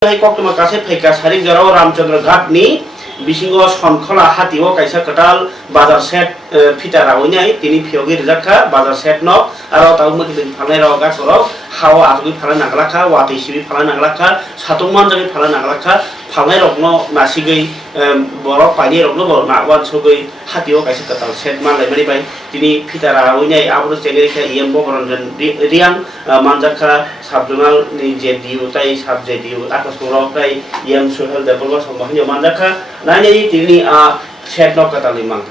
Koktuma kasih peka saring jarau Ramchandra Ghat ni bisingo sonkhola hatiwo kaisa ketal bazar set fita rawunyai tini phiogi rijaka bazar set no aro tau mukidin phalai raw gasoro hawa atugi phalai naglakha wati sibi phalai naglakha satungman jagi phalai naglakha phalai rokno nasigei borok pani rokno borok nakwan sugei hatiwo kaisa ketal set man laimani bai tini fita rawunyai abro chegerika iem bogoranjan riang manjaka sabjonal ni jediu tai subjediu atas kurok tai iem social development sambahnya manjaka nanya ini set no kata limang.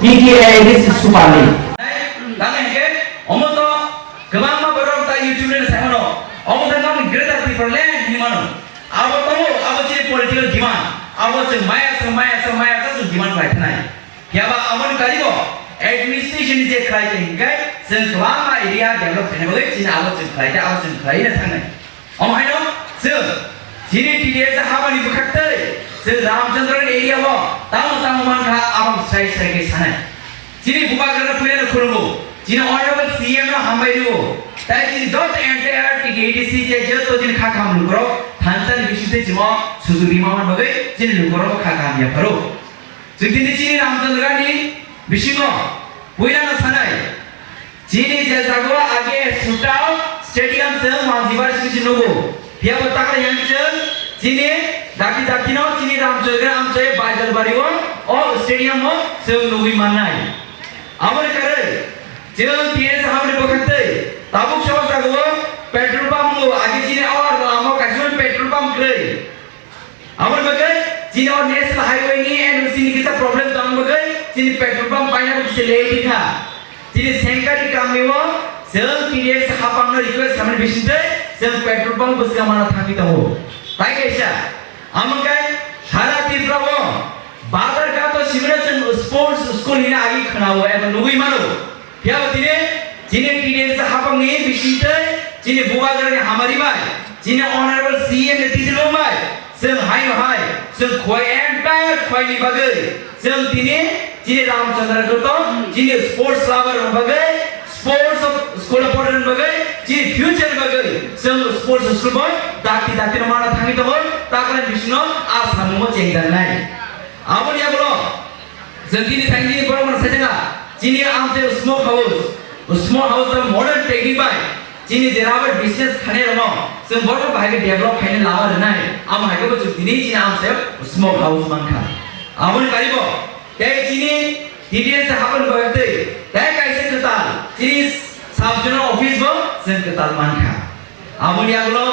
PTA this is Supali. Tangan ke, omong to, kemana berorang tak YouTube ni saya mana? Omong tentang greater people land di mana? Awak tahu, awak jadi political demand. Awak cuma maya demand baik nai. Kiapa awak kali ko? Administration je kerja hingga selama area develop boleh Cina awak cuma kerja na tangan. Om hai no, Cina TDS apa ni bukan ter. Ramchandra area ho, tamu man kah awak saya ke sana. Cina buka kerana punya kurung. Cina honorable CM no hambai do. Tapi Cina dot entire TDC je jatuh Cina kah kamu lukro. Hansan bisnis cuma susuri maman bagai Cina lukro kah kamu ya baru. Jadi Cina Ramchandra ni bisnis punya na sana. Cina jago age sutau stadium se manjibar sisi nugu. Dia bertakar yang Cina daki no Cina Ramchandra amcai bajar bariwon or stadium mo se nugu manai. Amar करे जब PS हमने बखते Tabuk शब्द जागो petrol pump को आगे चीने और आमो कैसे petrol pump करे amar बगे चीने और नेशनल हाईवे नी एंड चीने किसा प्रॉब्लम दाम बगे चीने पेट्रोल पंप पाइना को से ले दिखा चीने सेंकारी काम में वो सेल पीएस हापम ने रिक्वेस्ट हमने बिशनते सेल पेट्रोल पंप बस का माना था कि तो हो ताई कैसा amar के सारा तीव्र वो बादर का तो शिवराजन स्पोर्ट्स स्कूल ही ना आगे खड़ा हुआ है तो लोग ही मानो क्या होती है जिन्हें टीनेज से हापम नहीं बिशिते जिन्हें बुआ करने हमारी बात जिन्हें ऑनरेबल सीएम ने तीन लोग बात सिर्फ हाई सिर्फ कोई एंटायर कोई नहीं बगे सिर्फ जिन्हें रामचंद्र को तो जिन्हें स्पोर्ट्स लवर बगे स्पोर्ट्स स्कूल पढ़ने बगे जिन्हें फ्यूचर बगे सिर्फ स्पोर्ट्स स्कूल बॉय दाती नमाना थांगी तो बोल ताकि बिशनो आज हमको चेंजर नहीं Apa dia bro? Jadi thangi bro mana saja. Cini amse smoke house the modern taking by. Cini jerabat business khane rano. Sem bro bahagi develop khane lawa rana hai. Am hage bo cini cini amse smoke house mangka. Amun karibo. Tei cini TDS se hapan bagte. Tei kaise ketal. Cini subjournal office bo sem ketal mangka. Amun dia bro.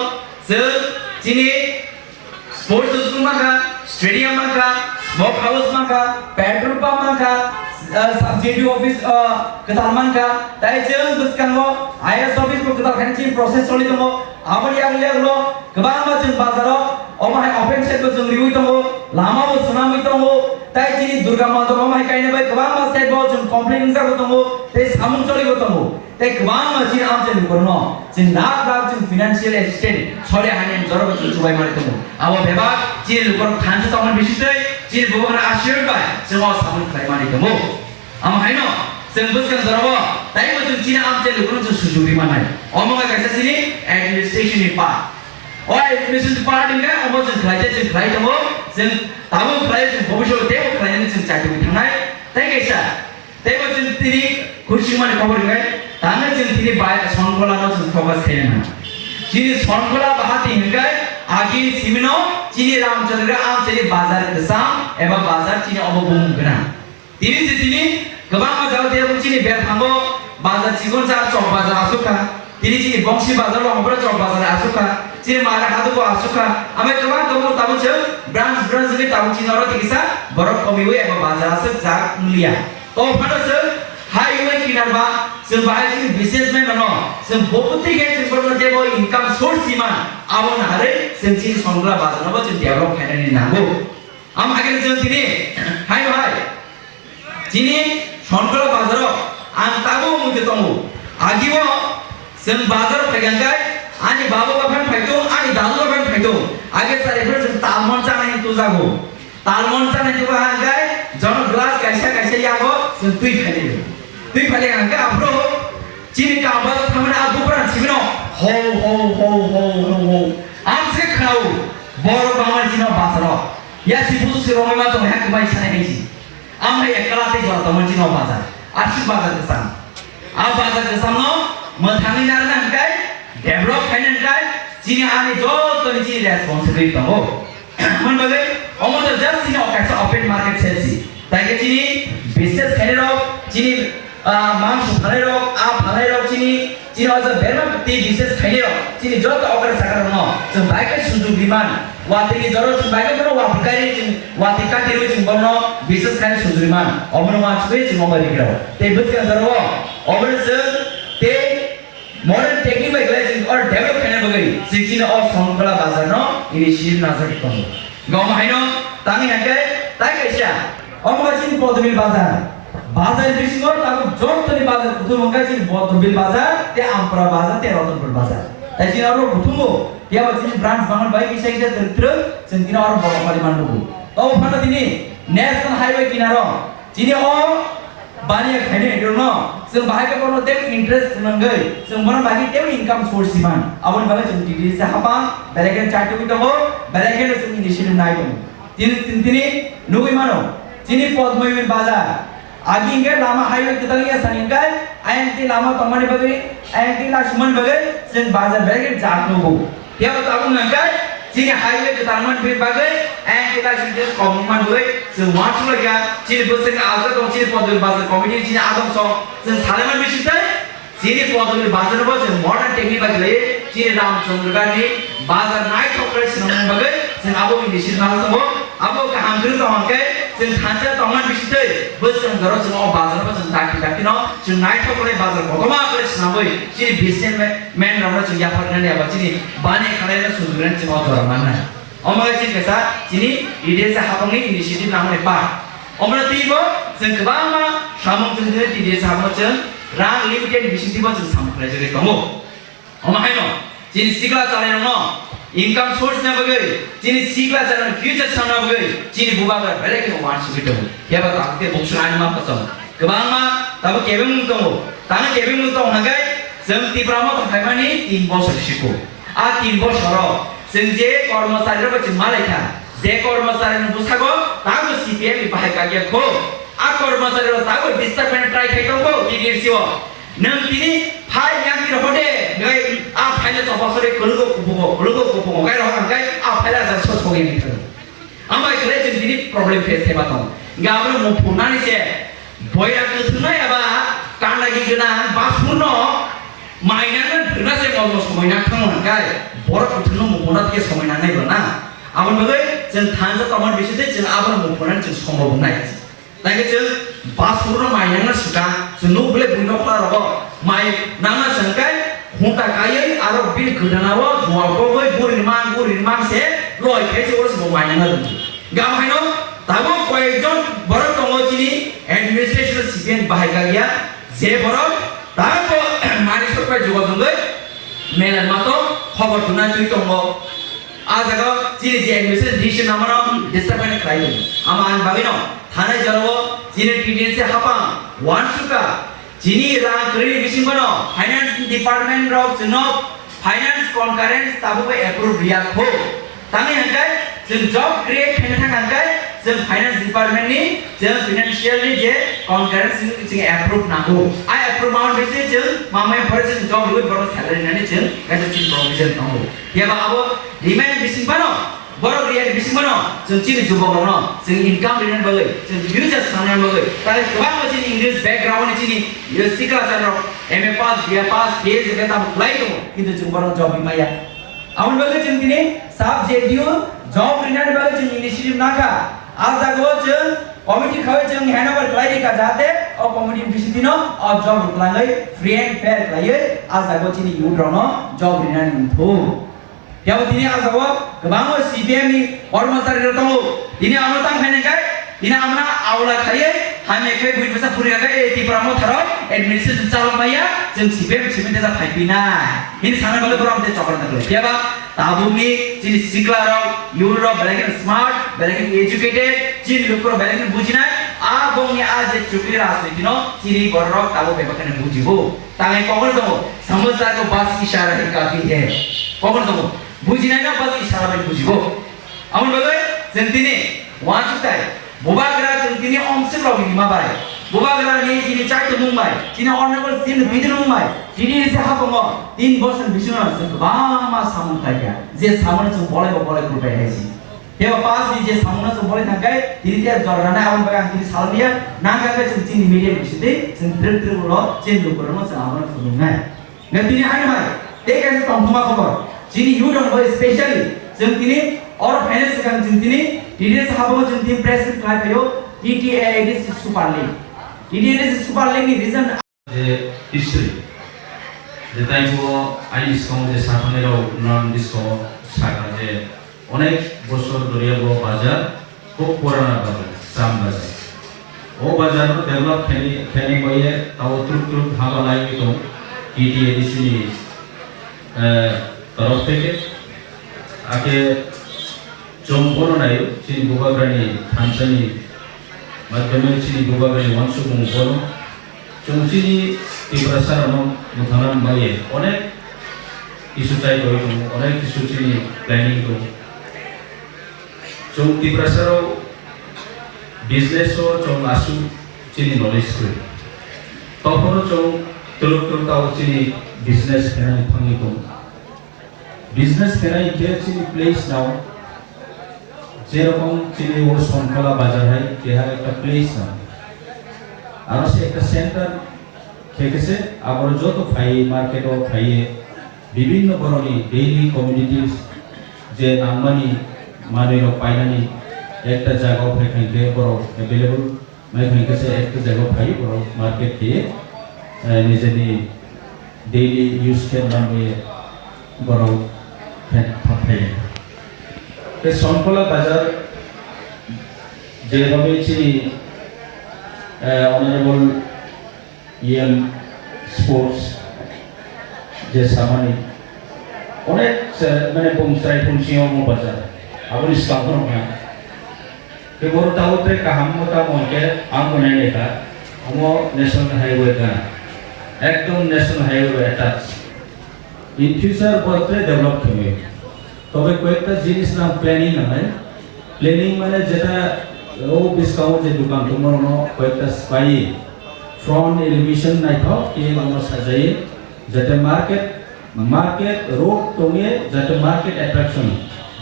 Cini sports school mangka, stadium mangka. Smoke house mangka, petrol pump mangka, subsidy office ketalman ka, tapi jangan buskan wo, IS office ko ketal kan cing proses solid mo, amari agli lo, kebang macam bazaro, omah open set ko jeng ribu mo, lama mo tsunami mo, tapi cini Durga Mata omah kainnya baik kebang macam set bo jeng komplain sa ko mo, tapi samun coli ko mo, tapi kebang macam amcen lukorno, cing nak cing financial assistant, sorry hanya jorok cing cubai mari mo, awak bebas, cing lukor kanju taman bisite. Jadi bukan asyik baik, semua samun kelaiman itu mu. Am hai no, sembuskan zarawa. Tapi macam Cina amcen lukurun tu sujudi mana? Omong agak sini administration ni part. Oh administration part ini kan omong kelainan itu mu. Sem tamu kelainan bobisho temu kelainan sem cakap itu mana? Tapi kesa. Tapi macam tini kursi mana cover kan? Tangan sem tini baik songkola no sem fokus kena. Jadi songkola bahat ini kan? आगे सिमिनो चीनी रामचंद्र आम चली बाजार केसाम एवं बाजार चीनी अबोबुम गना तिनी से तिनी गबां मा जाव ते चीनी बेर थांगो बाजार चिगोन सा चौक बाजार आसुका तिनी चीनी बंशी बाजार लो हमर चौक बाजार आसुका चीनी मारा हादो को आसुका हमें गबां गबो ताबो छ ब्रांच ने ताबो चीनी और तिकिसा बरक कमिवे एवं बाजार से जा मुलिया तो फाटो से हाईवे किनारबा जों बाहाय जों बिजनेसमेन दङ जों बहुते गेट जों जेबो इनकाम सोर्स सिमान आवon हारे जों चीन संग्रा बाजारावबो जों डेभलप खालामनो नांगौ आम आगे जों दिनै हाय दिनै संग्रा बाजाराव आं ताबो मुदे दङ आगिबो जों बाजार फैगांगाय आनि बाबा बाफान फैदो आनि दादु बाफान फैदो आगे सारेफोर जों तालमन जानाय तो जागौ तालमन जानाय तो हागाय जन ग्लास गायसा यागो जों दै फालियो दै फालिगांगा आप्रो ho ho ho ho ho ho am se khau bor bamar jino basaro ya si busu si romai ma to hak bai sane hai si am hai ekala te jor to man jino bazar arsi bazar ke sam a bazar ke sam no mathani nar na kai develop finance kai jini ani jo to ni ji responsibility to ho man bagai omo to just sini okaisa open market sales si tai ke jini business khane ro jini मांस फाले रो आ फाले रो चिनी अझ बेरमा ती विशेष खाइने रो चिनी जत अगर सागर न जों बाइक सुजुग विमान वातिनि जरो जों बाइक बनो वा फुकारि जों वाति काटिरो जों बनो विशेष खाइने सुजुग विमान अबनो मा छुइ जों मबाइल गिरो ते बुझ्का जरो अबनो जों ते मॉडर्न टेक्निक बाइक ले जों और डेभलप खाइने बगै सिक्किन अफ संकला बाजार न इनिशिएटिभ नाजर कम गाउँ हैन तानि हके ताइ कैसा अमगाचिन पदमिल बाजार बाजार बिसिङो ताको जोतनि बाजार कुथुमका चिन बदबिल बाजार ते आमप्रा बाजार ते रतनपुर बाजार ताइ चिन अरु कुथुमो याबा चिन ब्रान्च बांगन बाइ किसा किसा दरिद्र जों किन अरु बरपालि मान्नुगु औ फाना दिनि नेशनल हाइवे किनारो चिनि अ बानिया खाइने हेडो न जों बाहायके बनो ते इन्ट्रेस्ट नंगै जों बनो बागि ते इनकम सोर्स सिमान अबन बागै जों टिडि से हापा बेलेगे चाटुबि दङ बेलेगे जों इनिशिएटिभ नाय दङ तिनि नुगै मानो चिनि पदमयिल बाजार आगे इंगे लामा हाईवे कितने सनिंगल आयंती लामा तमने बगे आयंती ला सुमन बगे सिन बाजार बगे जात नो ये बताऊं नंगल जिने हाईवे कितने भी बगे आयंती ला सिन कॉमन बगे सिन वाच लगा जिने बस के आगे तो जिने पदल बाजार कमिटी जिने आदम सो सिन सालेमन बिसिते जिने पदल बाजार बगे मॉडर्न टेक्निक बगे जिने रामचंद्र गांधी बाजार नाइट ऑपरेशन बगे सिन आबो इनिशिएटिभ नाल तो आबो का हामग्रो तो हंके जों थांजा तमन बिसिते बोसों जरो जों बाजार बो जों दाखि न जों नाइट करे बाजार भगमा करे सनाबै जि बिजनेसमैन रमना जों या फरनानै आबा जिनि बाने खालायना सुजुरन जों जरा मानना अमगा जि केसा जिनि इडेस हाबंनि इनिशिएटिभ नामने पा अमरा तिबो जों गोबां सामं जों इडेस हाबो जों रां लिमिटेड बिसिंतिबो जों सामखलाय जगे दङ अमा हायनो जिनि सिगला चालायनो न इनकम सोर्स ना बगै जिनि सिगला जान फ्यूचर साना बगै जिनि बुबागा बेले के वान सुबितो याबा ताकते बक्सलान मा पसम गोबां मा ताबो केबें दङ ताना केबें दङ नगै जों तिब्रामा थाइमानि 3 बছর सिको आ 3 बছर जों जे कर्मचारी र जों मालायखा जे कर्मचारी न बुसागो तागो सीपीएम बाहाय कागिया खो आ कर्मचारी र तागो डिस्टर्बमेंट ट्राई खाइतोगो गिदिरसिओ नों तिनि फाइ याकि रहोदे गै आ फाइले तो बसरे कलुगो कुपुगो गाय रहो गाय आ फाइला जा सो सोगे मिथो आमा इकले जों दिनि प्रॉब्लम फेस हेबा दं गाबो मो फुनानि से बया गथुनाय एबा कान्दागि गोना बासुन माइनानो धुना से मो समायना थांनो गाय बर गथुनो मो फुना के समायना नायबो ना आबन बगै जों थांजा तमन बिसिते जों आबन मो फुनानि जों सम्भव नाय ताके जों बासुन माइनानो सुका जों नो ब्ले बुइनो खला रबो माइ नाना संकाय हुंता कायै आरो बिल गोदानावो जुवाखौबो बुरिमान से लय फेसे ओरस माइनानो गाम हायनो ताबो कयजन बरक दङ जिनि एडमिनिस्ट्रेशन सिपिएन बाहायगा गया जे बरक ताबो मानि सरकार जोगाजोंगै मेलन मातो खबर तुना तुइ दङ आ जागा जिनि जे एडमिनिस्ट्रेशन डिसिजन नामानो डिस्टर्बमेंट खालायदों आमान बागिनो थानाय जरबो जिनि टिडिएन से हापा वान सुका जिनि रां करि बिसिंगनो फाइनान्स डिपार्टमेंट रो जनो फाइनान्स कनकारेन्स ताबो एप्रुव रिया खो तानि हंकाय जों जॉब क्रिएट खायनो थाखाय जों फाइनान्स डिपार्टमेंट नि जों फाइनान्शियली जे कनकारेन्स जों एप्रुव नांगौ आ एप्रुव मावन बेसे जों मामाय फर जों जॉब लुबै बर सैलारि नानै जों गासै चिन प्रोविजन नांगौ याबा आबो रिमेन बिसिंबानो बरो रियल बिसिंबानो जों चिन जुबगनो जों इनकाम रिनेन बगै जों फ्यूचर साननाय बगै ताय गोबां मोनसे इंग्लिश बैकग्राउंड चिनि यो सिका जानो एमए पास बिए पास पीएचडी के ताम फ्लाइ दङ किन्तु जों बरो जॉब बिमाया आउन बगै जों दिनै साब जेडिउ जॉब रिनेन बगै जों इनिशिएटिभ नाका आज जागो जों कमिटी खै जों हैंडओवर खालायदिका जाहाथे अ कमिटी बिसिदिनो अ जॉब खालाङै फ्री एन्ड फेयर खालायै आज जागो चिनि युद्रनो जॉब रिनेन थु याव दिनै आज जागो गोबां सीपीएम नि कर्मचारी र दङ दिनै आमो तां खायनाय दिनै आमना आवला खायै हामेखे बुइबसा फुरियाखै ए तिप्रामो थारो एडमिनिस्ट्रेशन चालमाया जों सीपीएम सिमेन्ट जा फाइपिना इन साना बले बरम ते चक्र नगले याबा ताबुमि जिनि सिक्ला र euro बेलेगन smart बेलेगन educated Jin locker बेलेगन बुझिनाय uh abong ni aje chukli rasmi dino ciri borok tahu bebakane bujibo tangai kokon to samudra ko bas isyara hi kafi hai kokon to bujina na bas isyara mein bujibo amon bagai jentine wachutai bobagra jentine omse rogi mabai bobagra ni cini cak mumbai cini honorable sin bidin mumbai cini se hapongo 3 বছর Vishnu se bama samun taika je samun chung bolai ko bai haisi Hewa pas di je samuna so boleh nagai diri dia jorana awam bagang diri saldia naga ke cincin media bisite sentril ulo cin lu kurang masa awam sungai ngerti ni ane mai dek kan tongthuma khabar cini you don't know especially cincin or finance kan cincin diri sahabat cincin press mit kai kayo TTAID Super League TTAID Super League ni reason history যে তাইবো আইস কম যে সাফনেরও নন disco সাকা যে অনেক বছর ধরে বো বাজার খুব পুরানা বাজার সাম বাজার ও বাজার ডেভেলপ খেনি বইয়ে তাও টুক ভালো লাগে তো টিটিএডিসি তরফ থেকে আগে চম্পন নাই চিনি বুবাগ্রানি থানসানি মাধ্যমে চিনি বুবাগ্রানি ওয়ানসুকুম বলো চমচিনি ত্রিপুরাসারণ মুথানাম বাইয়ে অনেক কিছু চাই দই দো অনেক কিছু চিনি প্ল্যানিং দো Jom ত্রিপুরাসারও বিজনেসও জম আসু চিনি নলেজ করে তখনও জম তুলুক চিনি বিজনেস ফেরাই থাকি দো বিজনেস ফেরাই কে চিনি প্লেস নাও যেরকম চিনি ও শঙ্খলা বাজার হয় কেহার একটা প্লেস নাও আর সে একটা সেন্টার থেকেছে আবার যত ফাই মার্কেটও ফাইয়ে বিভিন্ন ধরনের ডেইলি কমিউনিটিস যে নাম্বানি मानेरो पाइनानी एक जगह फैखे बड़ो एवेलेबल मैं फैंके से एक जगह फाई बड़ो मार्केट के निजेनी डेली यूज के नाम में बड़ो फाई के शंखला बाजार যেভাবে চিনি অনারেবল ইএম স্পোর্টস যে সামানি অনেক মানে বংশাই ফুনসিও বাজার Abang sekarang orang ke baru tahu trik kahamu tahu mungkin aku nanya kan, kamu national highway kan, ekdom national highway attach. In future buat develop kami. Tapi kau ekta jenis nam planning namai, planning mana jeta oh biskamu je dukan tumor no kau ekta spy front elevation naik tau, ini kamu sajai jeta market road tungye jeta market attraction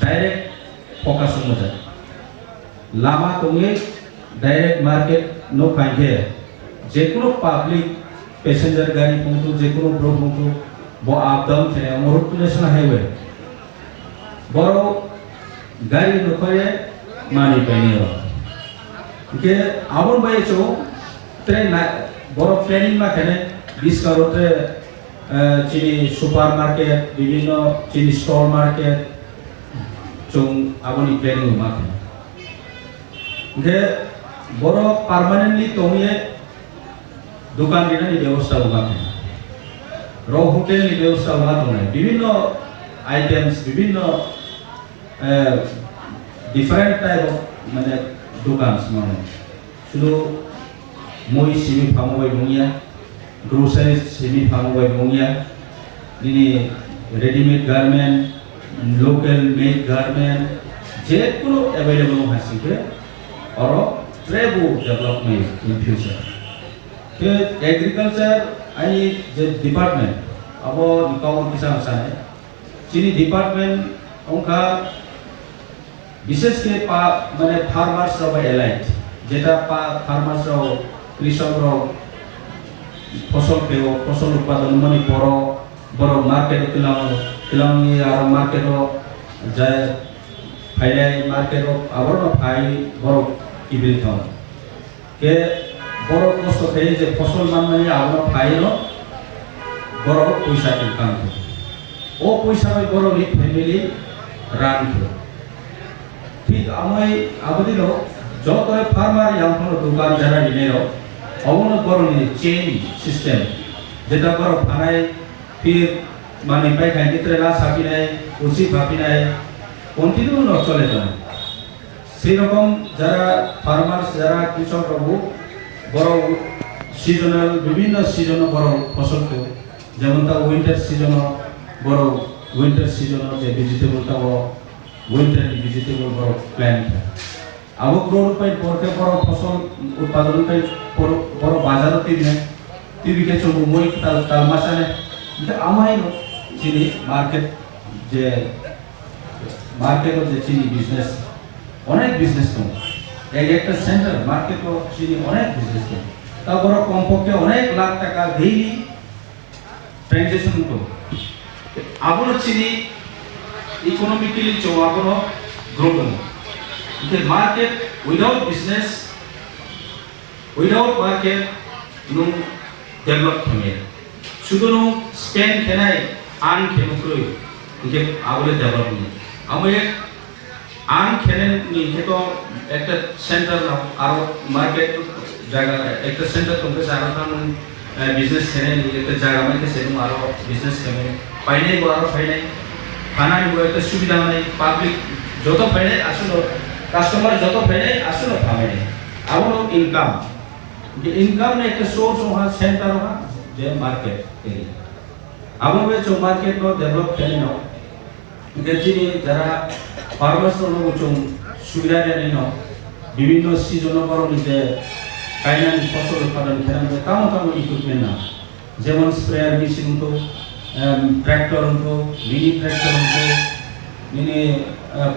direct focus होना चाहिए लामा तुम्हें direct market no पाएंगे जेकुनो public passenger गाड़ी पहुंचो जेकुनो bro पहुंचो वो आप दम थे अमरुत नेशनल हाईवे बरो गाड़ी नुकरे मानी पहनी हो के आवन भाई चो ट्रेन बरो प्लानिंग में कहने 20 करोड़ ट्रे चीनी सुपर मार्केट विभिन्न चीनी stall market Jom abang ni planning rumah kan. Ke boro permanently tomiye dukan dina ni ব্যবস্থা rumah kan. Raw hotel ni ব্যবস্থা rumah tu nai. Bibino items, bibino different type of mana dukan semua. Sudu moi simi pamoi bungia, groceries simi pamoi bungia. Ini ready-made garment. Local made garment जे कुलो available हो सके और ट्रेबो development in future के agriculture आई जे department अब निकाउ किसान साने चीनी department उनका विशेष के पा माने फार्मर्स रब एलाइट जेटा पा फार्मर्स रब कृषक रब फसल उत्पादन मनी बड़ो मार्केट किलांगी आर मार्केट जाय फाइनाय मार्केट आवर फाइ बड़ो किबिल था के बड़ो कष्ट थे जे फसल मानने आवर फाइ नो बड़ो पैसा इनकम थे ओ पैसा में बड़ो ली फैमिली रान थे ठीक आमाय आबदी लो जो तो फार्मर यांग फनो दुकान जरा दिने रो अवनो बड़ो नि चेन सिस्टम जेटा बड़ो फानाय फिर मानी पाई खाई कितने ला सापी नहीं उसी भापी नहीं कंटिन्यू न चले तो সেই রকম যারা ফার্মার্স যারা কৃষক বাবু বড় সিজনাল বিভিন্ন সিজনে বড় ফসল তো যেমন তা উইন্টার সিজন বড় উইন্টার সিজন যে ভেজিটেবল তা উইন্টার ভেজিটেবল বড় প্ল্যান্ট আবু গ্রোর পাই পরকে বড় ফসল উৎপাদন পাই বড় বাজার টিভিকে চলবো মই তাল মাসানে আমাই চিনি মার্কেট যে মার্কেটও যে চিনি বিজনেস অনেক বিজনেস তো একটা সেন্টার মার্কেটও চিনি অনেক বিজনেস তো তারপর কমপক্ষে অনেক লাখ টাকা ডেইলি ট্রানজেকশন তো আবনো চিনি ইকোনমিক্যালি আবনো গ্রো করবো market without business without market নুন ডেভেলপ খেমে শুধু নুন স্পেন্ড খেনাই আন খেমুক্রই ইনকে আবলে ডেভেলপ নি আমি আন খেনে নি তো একটা সেন্টার না আর মার্কেট জায়গা একটা সেন্টার তোমকে জায়গা কারণ বিজনেস খেনে নি একটা জায়গা মানে সেরকম আরো বিজনেস খেমে পাইনাই গো আরো পাইনাই খানা নিব একটা সুবিধা নাই পাবলিক যত পাইনাই আসলে কাস্টমার যত পাইনাই আসলে পাবে নাই আবলো ইনকাম যে ইনকাম ने एक सोर्स वहां सेंटर वहां जे मार्केट एरिया अब वे जो मार्केट को डेवलप करने नो देखिए जरा फार्मर्स लोग जो सुविधा देने नो विभिन्न सीजन पर निजे কাইনান ফসল উৎপাদন খেলানো তামো ইকুইপমেন্ট না যেমন স্প্রেয়ার মেশিন তো ট্রাক্টর তো মিনি ট্রাক্টর তো মিনি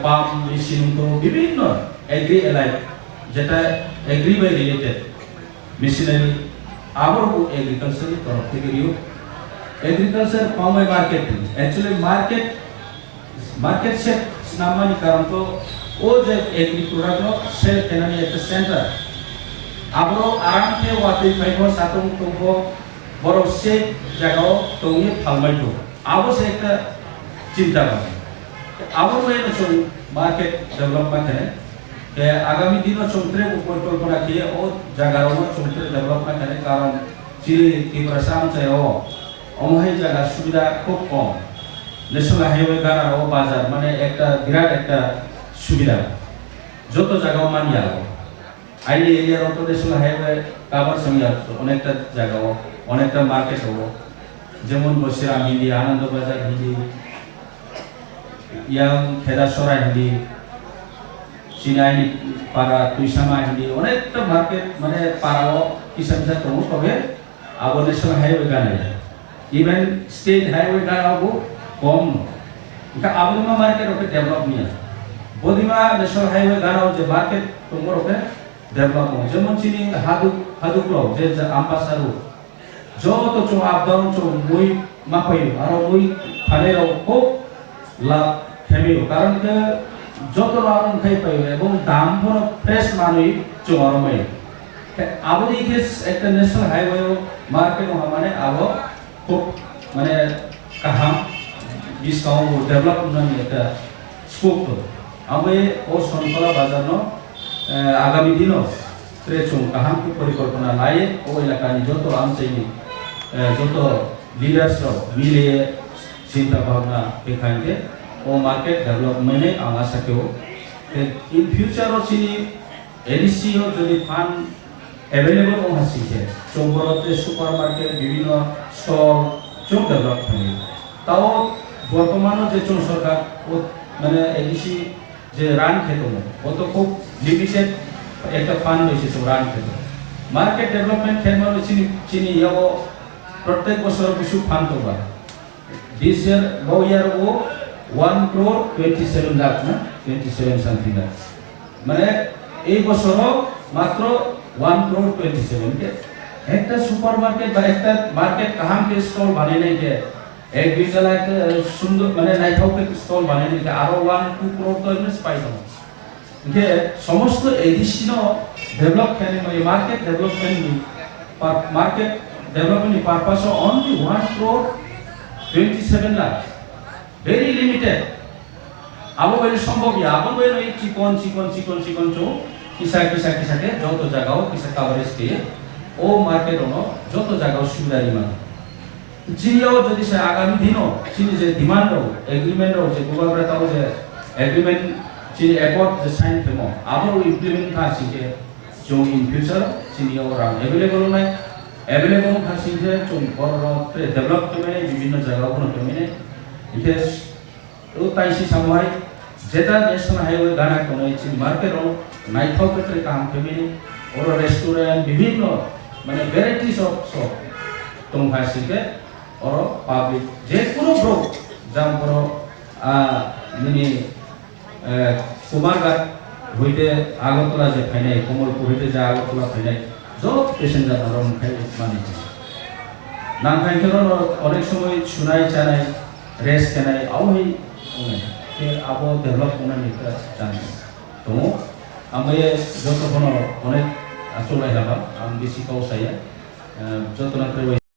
পাম্প মেশিন তো বিভিন্ন এগ্রি এলাইট যেটা এগ্রি বাই রিলেটেড মেশিনারি আবার এগ্রিকালচার তরফ থেকে দিও agriculture farm market actually market से नामानी कारण तो वो जो एग्री प्रोडक्ट नो सेल केनानी एक सेंटर आबरो आराम के वाते फाइनो सातों तो वो बड़ो से जगह तो ये फालमाई तो आबो से एक चिंता करे आबरो ये न चो मार्केट डेवलपमेंट है के आगामी दिनों चौंतरे ऊपर कल्पना किए और जगहों में चौंतरे डेवलपमेंट करने कारण चिरी की प्रशांत से हो अमहे जगह सुविधा खूब कम नेशनल हाईवे गाना हो बाजार माने एक विराट एक सुविधा जो तो जगह मानिया हो आईनी एरिया रो तो नेशनल हाईवे कवर समिया अनेक जगह हो अनेक मार्केट हो जेमन बसिरा हिंदी आनंद बाजार हिंदी yang खेदा सरा Hindi Sinai para tuisama hindi অনেকটা মার্কেট মানে পারাও কিসম সা তো তবে আবো ন্যাশনাল হাইওয়ে গানা ইভেন স্টেট হাইওয়ে গানা আবো কম এটা আবো মার্কেট ওকে ডেভেলপ নিয়া বদিমা ন্যাশনাল হাইওয়ে গানা যে মার্কেট তোমার ওকে ডেভেলপ হয় যেমন চিনি হাদুকলো যে আম্বাসারু যত চো আপডাউন চো মই মাপাই আর মই খালেও খুব লাভ খেমিও কারণ কে যত রাউন্ড খাই পাইবে এবং দাম হলো ফ্রেশ মানুই চরমে আবো দিকে একটা ন্যাশনাল হাইওয়ে মার্কেট মানে আবো খুব মানে কাহাম ডিসকাউন্ট ডেভেলপমেন্ট একটা স্কোপ তো আবে ও সনকলা বাজার নো আগামী দিনও ত্রেচুং কাহাম কি পরিকল্পনা লাই ও এলাকানি যত আনসাইনি যত লিডার্স মিলে চিন্তা ভাবনা দেখাইতে ओ मार्केट डेवलपमेंट है आगा सके हो इन फ्यूचर और चीनी एडीसी हो जो फांड अवेलेबल हो हसी है चौबरते सुपर मार्केट विभिन्न स्टॉल जो डेवलप करें ताओ वर्तमान जो चौं सरकार वो मैंने एडीसी जो रान खेतो में वो तो खूब लिमिटेड एक फांड वैसे तो रान खेतो मार्केट डेवलपमेंट खेल में चीनी ये वो प्रत्येक बছর কিছু ফান্ড তো বা दिस ईयर वो ईयर वो 1 crore 27 lakh ना 27 something lakh মানে এই বছর মাত্র 1 crore 27 के একটা সুপারমার্কেট বা একটা মার্কেট কাহাম के स्टॉल বানাই নাই के एक বিশাল একটা সুন্দর মানে নাইথাও के स्टॉल বানাই নাই আরো 1-2 crore তো ইনভেস্ট পাইতো के সমস্ত এডিশনাল ডেভেলপ করতে এই market development market development purpose only 1 crore 27 lakh very limited abo bele সম্ভব ya abo bele চিকন চো কিসা के যত জায়গাও কিসা কভারেজ দিয়ে ও মার্কেট ono যত জায়গাও সুবিধা দিমান জিও যদি সে আগামী দিনও চিনি যে ডিমান্ড ও এগ্রিমেন্ট ও যে গোবাবরা তাও যে agreement Chini airport the sign femo. Abo implement ka singke jong in future chini orang available nai available ka singke jong or develop kemene bibhinno jaga kono kemene इधर तो ताइसी समवाय जेटा नेशनल हाईवे गाना कोने चीज market रो night hoc के काम करेंगे और रेस्टोरेंट विभिन्न माने वैरायटीज ऑफ शॉप तुम खासी के और पब्लिक जे कोनो ब्रो जाम करो मिनी कुमारघाट होइते आगरतला जे फाइनाय कमलपुर होइते जा आगरतला फाइनाय जो पैसेंजर आराम खाय माने नांखाय केरो अनेक समय सुनाय जानाय रेस्ट केनाय आवै के आबो डेभलप होनानै जानो दङ आमये जतखनो अनेक आसलाय हाबा आं बेसि गावसाया जतना